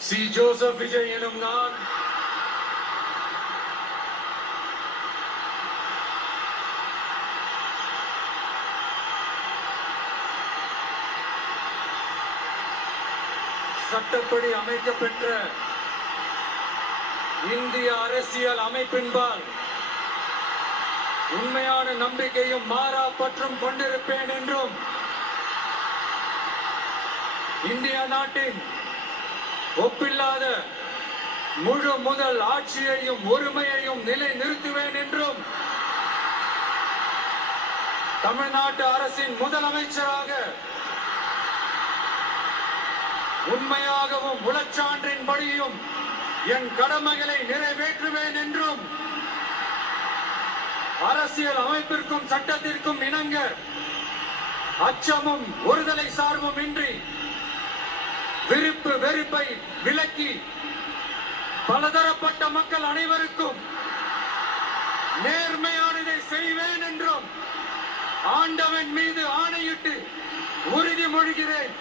C Joseph Vijay எனும் நான் சட்டப்படி அமைக்கப்பெற்ற இந்திய அரசியல் அமைப்பின்பால் உண்மையான நம்பிக்கையும் மாறா பற்றும் கொண்டிருப்பேன் என்றும் இந்திய நாட்டின் ஒப்பில்லாத முழு முதல் ஆட்சியையும் ஒருமையையும் நிலை நிறுத்துவேன் என்றும் தமிழ்நாட்டு அரசின் முதலமைச்சராக உண்மையாகவும் உளச்சான்றின்படியும் என் கடமைகளை நிறைவேற்றுவேன் என்றும் அரசியல் அமைப்பிற்கும் சட்டத்திற்கும் இணங்க அச்சமும் ஒருதலை சார்பும் இன்றி விருப்பு வெறுப்பை விலக்கி பலதரப்பட்ட மக்கள் அனைவருக்கும் நேர்மையானதை செய்வேன் என்றும் ஆண்டவன் மீது ஆணையிட்டு உறுதிமொழிகிறேன்.